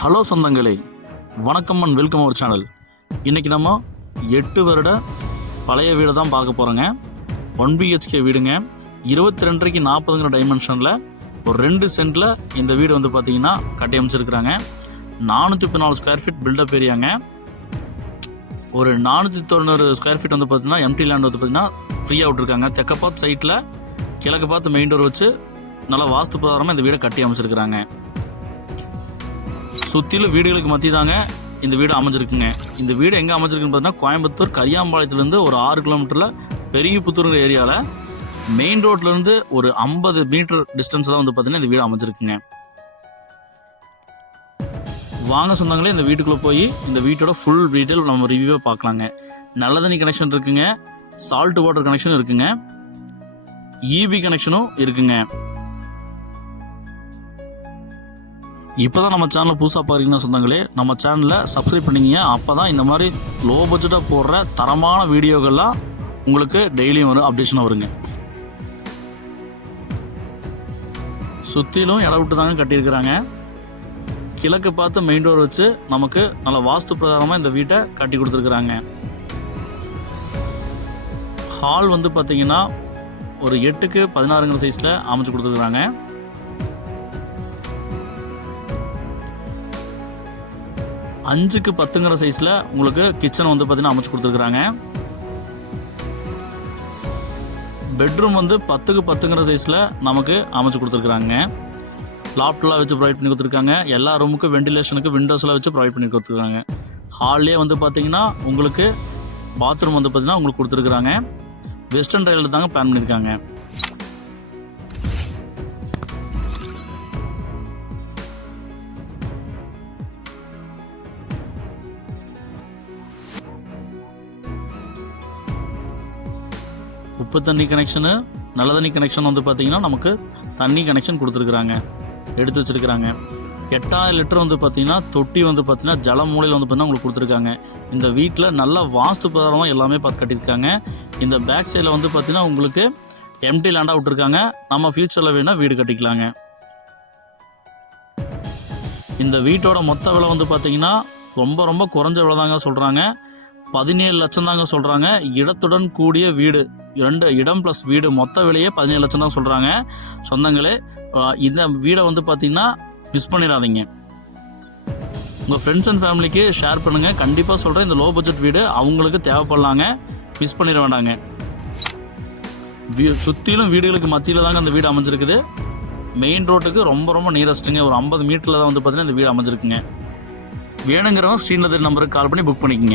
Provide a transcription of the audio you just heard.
Hello சொந்தங்களே வணக்கம் and welcome our channel. இன்றைக்கி நம்ம எட்டு வருட பழைய வீடை தான் பார்க்க போகிறோங்க ஒன் பிஹெச்கே வீடுங்க. இருபத்தி ரெண்டரைக்கு நாற்பதுங்கிற டைமென்ஷனில் ஒரு ரெண்டு சென்ட்டில் இந்த வீடு வந்து பார்த்தீங்கன்னா கட்டி அமைச்சிருக்கிறாங்க. நானூற்றி பதினாலு ஸ்கொயர் ஃபீட் பில்டப் ஏரியாங்க ஒரு நானூற்றி தொண்ணூறு ஸ்கொயர் ஃபீட் வந்து பார்த்தீங்கன்னா எம்டி லேண்ட் வந்து பார்த்தீங்கன்னா ஃப்ரீயாக விட்ருக்காங்க தெக்க பார்த்து சைட்டில் கிழக்கு பார்த்து மெயின் டோர் வச்சு நல்லா வாஸ்து பிரகாரமாக இந்த வீடை கட்டி அமைச்சிருக்கிறாங்க. சுற்றிலும் வீடுகளுக்கு மத்தி தாங்க இந்த வீடு அமைஞ்சிருக்குங்க. இந்த வீடு எங்கே அமைஞ்சிருக்குன்னு பார்த்தீங்கன்னா கோயம்புத்தூர் கரியாம்பாளையத்துலேருந்து ஒரு ஆறு கிலோமீட்டரில் பெரிய புத்தூருங்கிற ஏரியாவில் மெயின் ரோட்லேருந்து ஒரு ஐம்பது மீட்டர் டிஸ்டன்ஸில் வந்து பார்த்தீங்கன்னா இந்த வீடு அமைஞ்சிருக்குங்க. வாங்க சொந்தங்களே இந்த வீட்டுக்குள்ளே போய் இந்த வீட்டோட ஃபுல் டீட்டெயில் நம்ம ரிவ்யூவாக பார்க்கலாங்க நல்ல தண்ணி கனெக்ஷன் இருக்குங்க. சால்ட் வாட்டர் கனெக்ஷன் இருக்குங்க. இபி கனெக்ஷனும் இருக்குங்க. இப்போ தான் நம்ம சேனல் புதுசாக பார்க்குறீங்கன்னா சொந்தங்களே நம்ம சேனலை சப்ஸ்கிரைப் பண்ணிங்க அப்போ தான் இந்த மாதிரி லோ பட்ஜெட்டாக போடுற தரமான வீடியோகள்லாம் உங்களுக்கு டெய்லியும் வரும் அப்டேஷனாக வருங்க. சுற்றிலும் இடம் விட்டு தாங்க கட்டியிருக்கிறாங்க. கிழக்கு பார்த்து மெயின் டோர் வச்சு நமக்கு நல்ல வாஸ்து பிரகாரமாக இந்த வீட்டை கட்டி கொடுத்துருக்குறாங்க. ஹால் வந்து பார்த்தீங்கன்னா ஒரு எட்டுக்கு பதினாறுங்கிற சைஸில் அமைச்சு கொடுத்துருக்குறாங்க. அஞ்சுக்கு பத்துங்கிற சைஸில் உங்களுக்கு கிச்சன் வந்து பார்த்தீங்கன்னா அமைச்சு கொடுத்துருக்குறாங்க. பெட்ரூம் வந்து பத்துக்கு பத்துங்கிற சைஸில் நமக்கு அமைச்சு கொடுத்துருக்குறாங்க. லாப்டெலாம் வச்சு ப்ரொவைட் பண்ணி கொடுத்துருக்காங்க. எல்லா ரூமுக்கும் வெண்டிலேஷனுக்கு விண்டோஸ்லாம் வச்சு ப்ரொவைட் பண்ணி கொடுத்துருக்காங்க. ஹால்லேயே வந்து பார்த்திங்கன்னா உங்களுக்கு பாத்ரூம் வந்து பார்த்திங்கன்னா உங்களுக்கு கொடுத்துருக்குறாங்க. வெஸ்டர்ன் ரயிலில் தாங்க பிளான் பண்ணியிருக்காங்க உப்பு தண்ணி கனெக்ஷனு நல்ல தண்ணி கனெக்ஷன் வந்து பார்த்தீங்கன்னா நமக்கு தண்ணி கனெக்ஷன் கொடுத்துருக்குறாங்க. எடுத்து வச்சுருக்குறாங்க. எட்டாயிரம் லிட்டர் வந்து பார்த்திங்கன்னா தொட்டி வந்து பார்த்திங்கன்னா ஜல மூலையில் வந்து பார்த்தீங்கன்னா உங்களுக்கு கொடுத்துருக்காங்க. இந்த வீட்டில் நல்ல வாஸ்து பிரகாரமாக எல்லாமே பார்த்து கட்டியிருக்காங்க. இந்த பேக் சைடில் வந்து பார்த்தீங்கன்னா உங்களுக்கு எம்டி லேண்டாக விட்டுருக்காங்க. நம்ம ஃப்யூச்சரில் வேணால் வீடு கட்டிக்கலாங்க. இந்த வீட்டோட மொத்த விலை வந்து பார்த்திங்கன்னா ரொம்ப ரொம்ப குறைஞ்ச விலை தாங்க சொல்கிறாங்க பதினேழு லட்சம் தாங்க சொல்கிறாங்க இடத்துடன் கூடிய வீடு. ரெண்டு இடம் ப்ளஸ் வீடு மொத்த விலையே பதினேழு லட்சம் தான் சொல்கிறாங்க சொந்தங்களே இந்த வீடை வந்து பார்த்தீங்கன்னா மிஸ் பண்ணிடாதீங்க. உங்கள் ஃப்ரெண்ட்ஸ் அண்ட் ஃபேமிலிக்கு ஷேர் பண்ணுங்கள் கண்டிப்பாக சொல்கிறேன் இந்த லோ பட்ஜெட் வீடு அவங்களுக்கு தேவைப்படலாங்க. மிஸ் பண்ணிட வேண்டாங்க. வீ- சுற்றிலும் வீடுகளுக்கு மத்தியில் தாங்க அந்த வீடு அமைஞ்சிருக்குது. மெயின் ரோட்டுக்கு ரொம்ப ரொம்ப நியரஸ்ட்டுங்க ஒரு ஐம்பது மீட்டரில் தான் வந்து பார்த்தீங்கன்னா இந்த வீடு அமைஞ்சிருக்குங்க. வேணுங்கிறவங்க ஸ்ரீநகர் நம்பருக்கு கால் பண்ணி புக் பண்ணிக்கோங்க.